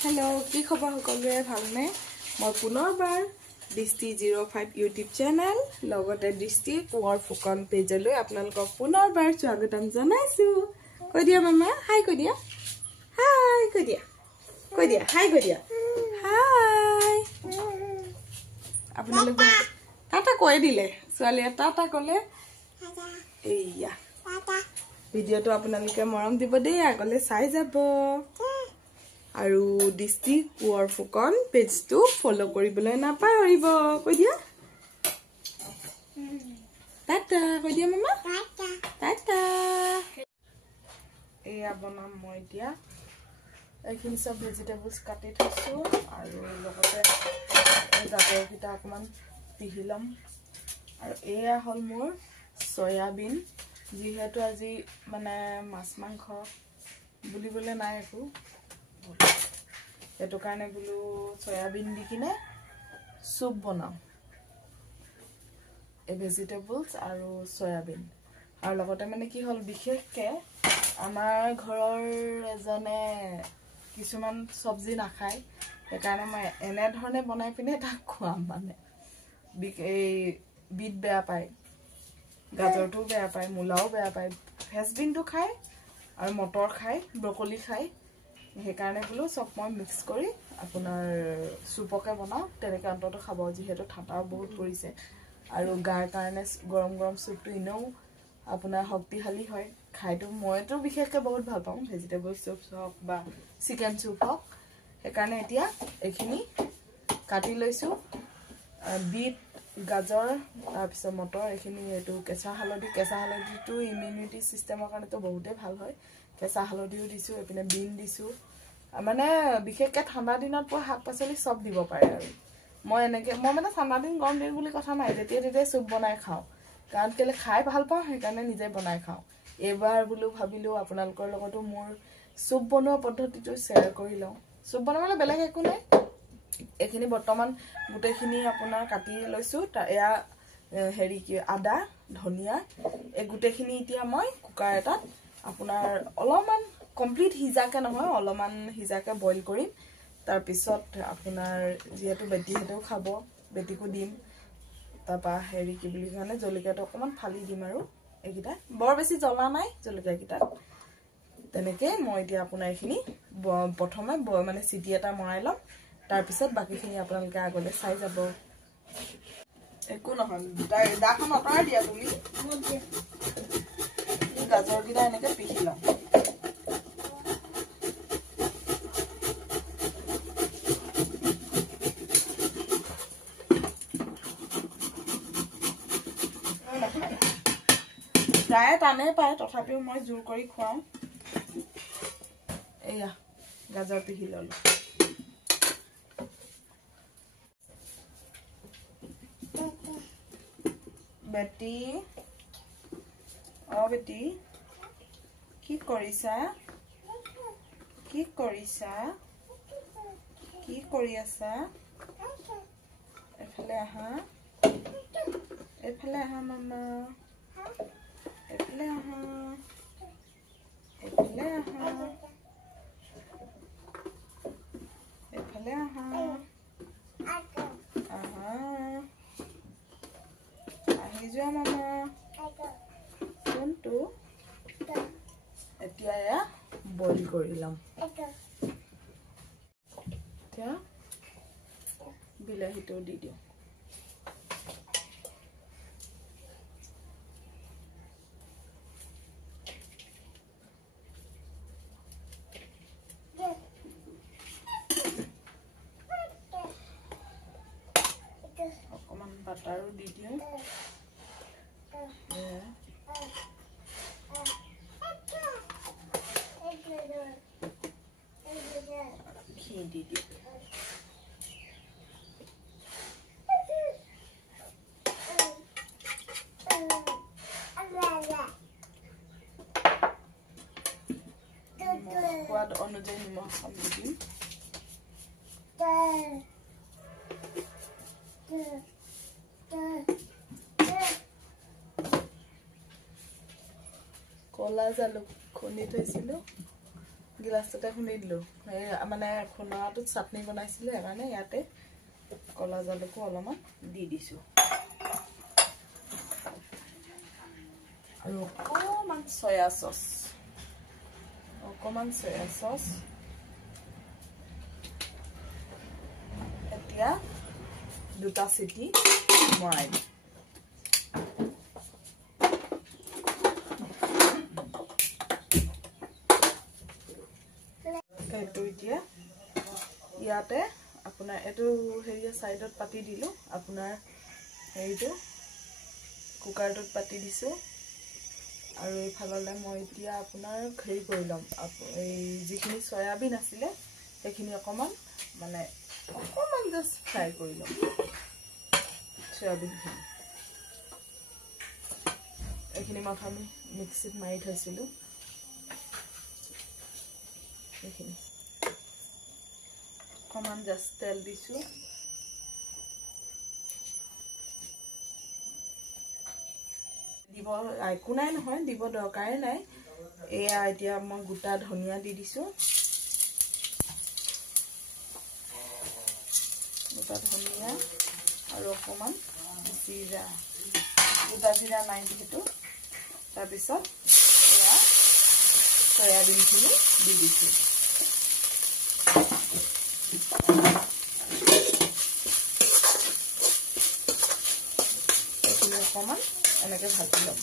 hello की खबर सकलोरे भालने मैं पुनर्बार दृष्टि 05 यूट्यूब चैनल लगते दृष्टि कुंवर फुकन पेजলৈ আপোনালোকক पुनर्बार स्वागतम जनाइछु কৈ দিয়া মামা হাই কৈ দিয়া হাই কৈ দিয়া হাই কৈ দিয়া হাই আপোনালোক টাটা কৈ দিলে ছোৱালীয়ে টাটা কলে এইয়া ভিডিওটো আপোনালোকে মৰম দিব দেই আগলে চাই যাব আৰু দৃষ্টি কুঁৱৰ ফুকন পেজটো ফলো কৰিবলৈ নাপাহৰিব কৈ দিয়া টাটা কৈ দিয়া মামা টাটা এয়া বনাম মই এতিয়া এইখিনি সব ভেজিটেবলছ কাটি থৈছো আৰু লগতে গাজৰ কিটা অকমান পিহি লম আৰু এয়া হল মোৰ সয়াবিন যিহেতু আজি মানে মাছ মাংস বুলিবলে নাই একো এটো কাৰণে বুলু সয়াবিন দি কিনে সুপ বনাম এ ভেজিটেবলছ আৰু সয়াবিন আৰু লগতে মানে কি হল বিশেষকে আমাৰ ঘৰৰ এজনে কিছুমান সবজি নাখায় একাৰণে মই এনে ধৰণে বনাই পিনে তাক খুৱাম মানে এই বিট বেয়া পায় গাজৰটো বেয়া পায় মুলাও বেয়া পায় ফেসবিনটো খায় আৰু মটৰ খায় ব্ৰকলি খায় হেকাৰণে বুলু সব মই মিক্স কৰি আপোনাৰ সুপকে বনাও তেনেকে অন্তত খাব যিহেতু ঠাণ্ডাও বহুত পৰিছে আৰু গাৰ কাৰণে গৰম গৰম সুপটো ইনেও আপোনাৰ শক্তিশালী হয় খাইটো মইতো বিশেষকে বহুত ভাল পাওঁ ভেজিটেবল সুপ হওক বা চিকেন সুপ হওক হেকাৰণে এতিয়া এখিনি কাটি লৈছো বিট গাজৰ তাৰ পিছত মটৰ এখিনি এটো কেঁচা হালধিটো ইমিউনিটি সিস্টেমৰ কাৰণে তো বহুতে ভাল হয় কেঁচা হালধিও দিছো এপিনে বিন দিছো মানে বিশেষকে ঠাণ্ডা দিনত পোৱা শাক পাচলি সব দিব পাৰে আৰু মই মানে ঠাণ্ডা দিন গৰম দিন বুলি কথা নাই যেতিয়া সুপ বনাই খাও কাৰণ কেলে খাই ভাল পাওঁ হেকাৰণে নিজে বনাই খাও এবাৰ বুলু ভাবিলো আপোনালোকৰ লগতো মোৰ সুপ বনোৱা পদ্ধতিটো শেয়াৰ কৰি লওঁ সুপ বনাবলৈ বেলেগ একো নাই এখিনি বৰ্তমান গুটেখিনি আপোনাৰ কাটি লৈছো এয়া হেৰি কি আদা ধনিয়া এই গুটেখিনি এতিয়া মই কুকাৰ এটাত আপোনাৰ অলমান কমপ্লিট হিজাকে নহয় অলমান হিজাকে বইল কৰিম তাৰ পিছত আপোনাৰ যেহেতু বেটি হেতেও খাব বেটিকো দিম তাপা হেৰি কি বুলি কাৰণে জলকীয়াটো অকমান ফালি দিম আৰু একিটা বৰ বেছি জ্বলা নাই জলকীয়া কিটা তেনেকে মই এতিয়া আপোনাৰ এখিনি প্ৰথমে মানে সিটি এটা মৰাই লম তাৰ পিছত বাকিখিনি আপোনালোকে আগলৈ চাই যাব একো নহয় দাখন অতৰাই দিয়া তুমি গাজৰ কিটা এনেকে পিহি লম প্ৰায় টানে পায় তথাপিও মই জোৰ কৰি খুৱাম এয়া গাজৰ পিহি ললো বেটি বেটি কি কৰিছা কি কৰি আছা এফালে আহা মামা এফালে আহা আহি যোৱা মামা কোনটো এতিয়া এয়া বইল কৰি লম এতিয়া বিলাহীটো দি দিওঁ অকমান বাটাৰো দি দিওঁ ঘি দি দিওঁ সোৱাদ অনুযায়ী নিমখ দি দিম কলা জালুক খুন্দি থৈছিলো গিলাছতে খুন্দি দিলো মানে খুন্দাটোত চাটনি বনাইছিলে মানে ইয়াতে কলা জালুকো অলপমান দি দিছো আৰু অকণমান সয়া সচ এতিয়া দুটা চিটি মৰাই দিম এইটো এতিয়া ইয়াতে আপোনাৰ এইটো হেৰিয়া সাইডত পাতি দিলো আপোনাৰ হেৰিটো কুকাৰটোত পাতি দিছো আৰু এইফাললে মই এতিয়া আপোনাৰ হেৰি কৰি লম এই যিখিনি সয়াবিন আছিলে সেইখিনি অকমান মানে অকমান জাস্ট ফ্ৰাই কৰি লম সয়াবিন এইখিনি মাথা আমি মিক্সিত মাৰি থৈছিলো এইখিনি অকমান জাস্ট তেল দিছো দিব একো নাই নহয় দিব দৰকাৰে নাই এয়া এতিয়া মই গোটা ধনিয়া দি দিছো গোটা ধনিয়া আৰু অকমান জিৰা গোটা জিৰা নাই দিটো তাৰ পিছত এয়া সয়াবিনখিনি দি দিছো এইখিনি অকমান এনেকে ভাজি লম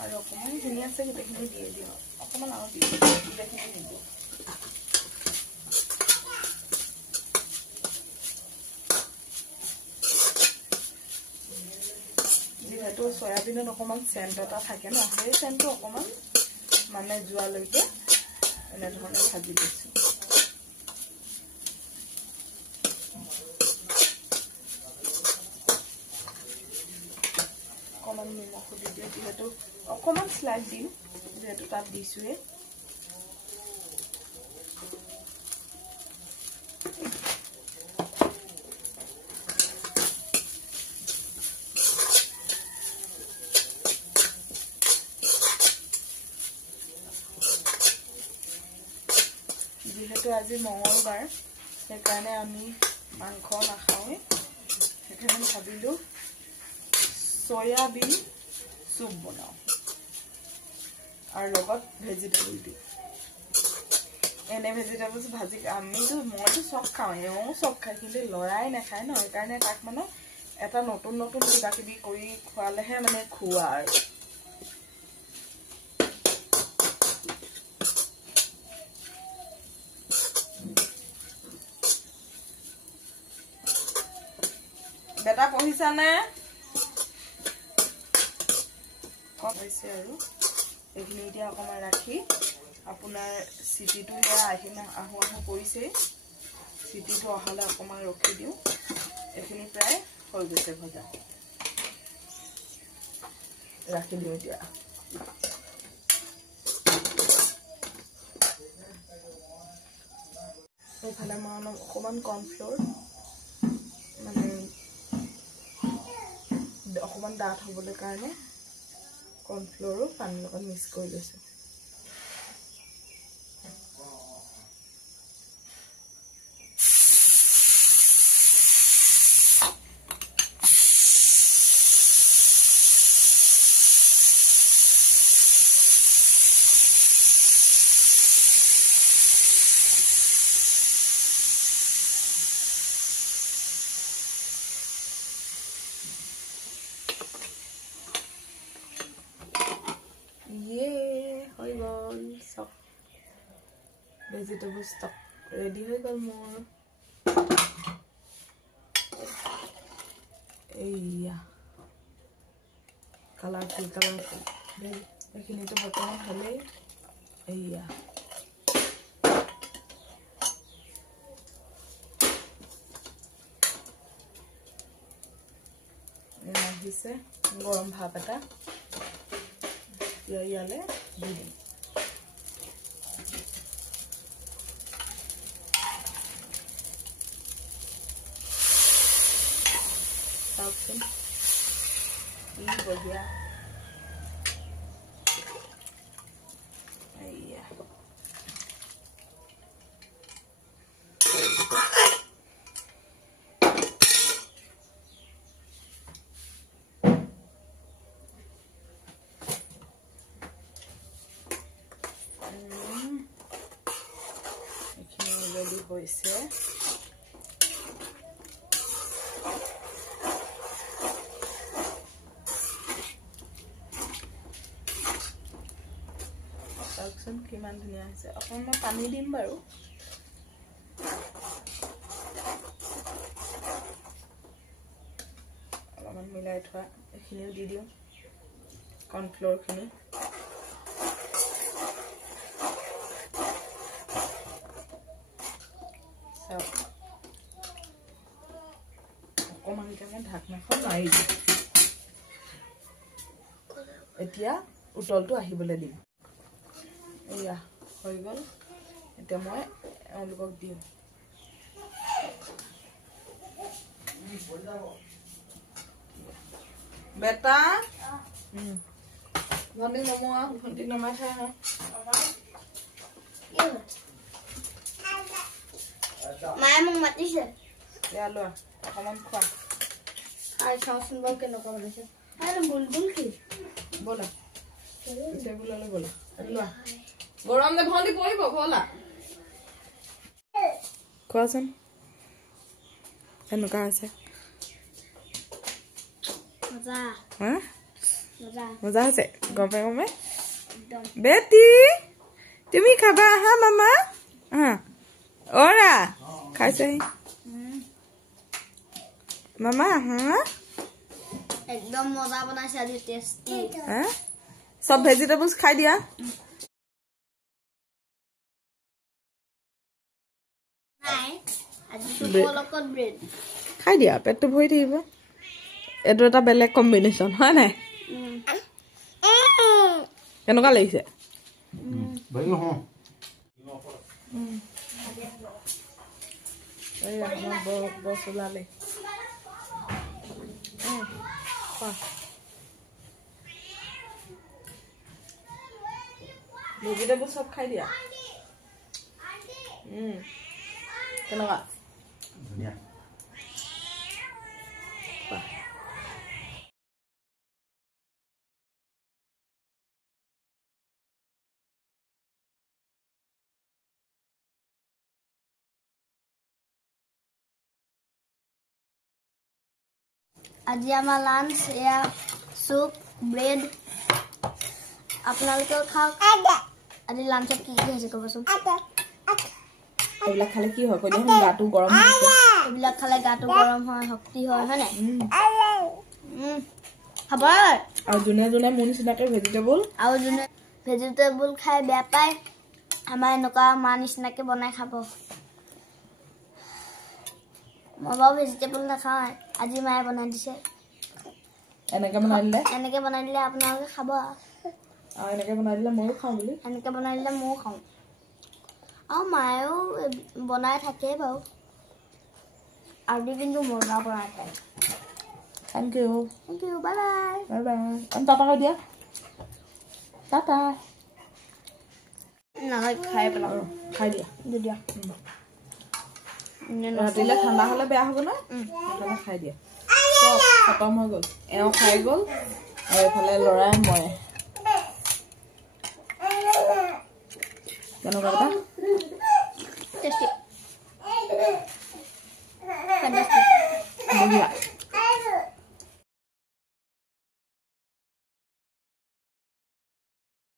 আৰু অকমান ধুনীয়া আছে গোটেইখিনি দিয়ে দিওঁ অকমান আৰু দি গোটেইখিনি নিদিওঁ যেহেতু সয়াবিনত অকমান সেন্ট এটা থাকে ন সেই সেন্টটো অকমান মানে যোৱালৈকে এনেধৰণে ভাজি দিছো অকমান নিমখ দি দিওঁ যেহেতু অকমান স্লাইড দিম যেহেতু তাত দিছোৱে যেহেতু আজি মঙ্গলবাৰ সেইকাৰণে আমি মাংস নাখাওঁৱে সেইকাৰণে ভাবিলো সয়াবিন চুপ বনাও আৰু লগত ভেজিটেবল দি এনে ভেজিটেবলছ ভাজি আমিতো মইতো সব খাওঁ এওঁ সব খাই কিন্তু লৰাই নাখায় ন সেইকাৰণে তাক মানে এটা নতুন নতুন কিবা কিবি কৰি খোৱালেহে মানে খোৱা আৰু বেটা পঢ়িছানে হৈছে আৰু এইখিনি এতিয়া অকমান ৰাখি আপোনাৰ চিটিটো আহো কৰিছে চিটিটো অহালে অকমান ৰখি দিওঁ এইখিনি প্ৰায় হৈ গৈছে ভজা ৰাখি দিওঁ এতিয়া এইফালে মই অকমান কৰ্ণফ্লোৰ মানে অকমান ডাঠ হ'বলৈ কাৰণে কৰ্ণফ্লোৰো পানীৰ লগত মিক্স কৰি লৈছো হৈ গ'ল সব ভেজিটেবল স্টক ৰেডি হৈ গ'ল মোৰ এইয়া কালাৰফুল এইখিনিতো বৰ্তমান হ'লেই এইয়া আহিছে গৰম ভাপ এটা ইয়ালে দি দিম চাওকচোন কি বঢ়িয়া এইয়া ready hoise চাওকচোন কিমান ধুনীয়া হৈছে অকণমান মই পানী দিম বাৰু অলপমান মিলাই থোৱা এইখিনিও দি দিওঁ কৰ্ণফ্ল'ৰখিনি অকণমানকৈ মই ঢাকনাখন মাৰি দিম এতিয়া উতলটো আহিবলৈ দিম এয়া হৈ গ'ল এতিয়া মই এওঁলোকক দিওঁ বেটা ভণ্টি নমোৱা ভণ্টি নমাই থৈ আহা মায়ে মোক মাতিছে এয়া লোৱা অকণমান খোৱা খাই চাওঁচোন বাৰু কেনেকুৱা বনাইছে বুলবুল কি ব'লা টেবুললৈ ব'লা লোৱা গৰম যে ভণ্টি পৰিব ব'লা খোৱাচোন এনেকুৱা হৈছে মজা হৈছে গমে গমে বেটি তুমি খাবা আহা মামা অৰা খাইছেহি মামা আহা একদম মজা বনাইছে আজি টেষ্টি সব ভেজিটেবলস খাই দিয়া নাই আজি সুপৰ লগত ব্ৰেড খাই দিয়া পেটটো ভৰি থাকিব এটো এটা বেলেগ কম্বিনেশ্যন হয় নাই কেনেকুৱা লাগিছে বস ওলালে ভেজিটেবল সব খাই দিয়া কেনেকুৱা ধুনীয়া আজি আমাৰ লাঞ্চ এয়া চুপ ব্ৰেড আপোনালোকেও খাওক আজি লাঞ্চত কি কি হৈছে ক'বচোন এইবিলাক খালে কি হয় কৈ দিয়া গাটো গৰম হয় এইবিলাক খালে গাটো গৰম হয় শক্তি হয় হয় নাই খাব আৰু যোনে যোনে মোৰ নিচিনাকৈ ভেজিটেবল খাই বেয়া পায় আমাৰ এনেকুৱা মা নিচিনাকৈ বনাই খাব মই বাৰু ভেজিটেবল নাখাওঁ আজি মায়ে বনাই দিছে এনেকৈ বনাই দিলে আপোনালোকে খাব আৰু এনেকৈ বনাই দিলে ময়ো খাওঁ বুলি এনেকৈ বনাই দিলে ময়ো খাওঁ আৰু মায়েও বনাই থাকে বাৰু আজি কিন্তু মজা বনাই থাকে thank you bye bye bye tata কৈ দিয়া টাটা নালাগে খাই পেলাওঁ খাই দিয়া দিয়া ৰাতিলৈ ঠাণ্ডা হ'লে বেয়া হ'ব ন সেইকাৰণে খাই দিয়া চব খতম হৈ গ'ল এওঁ খাই গ'ল আৰু এইফালে ল'ৰাই মই কেনেকুৱা কথা টেষ্টি বঢ়িয়া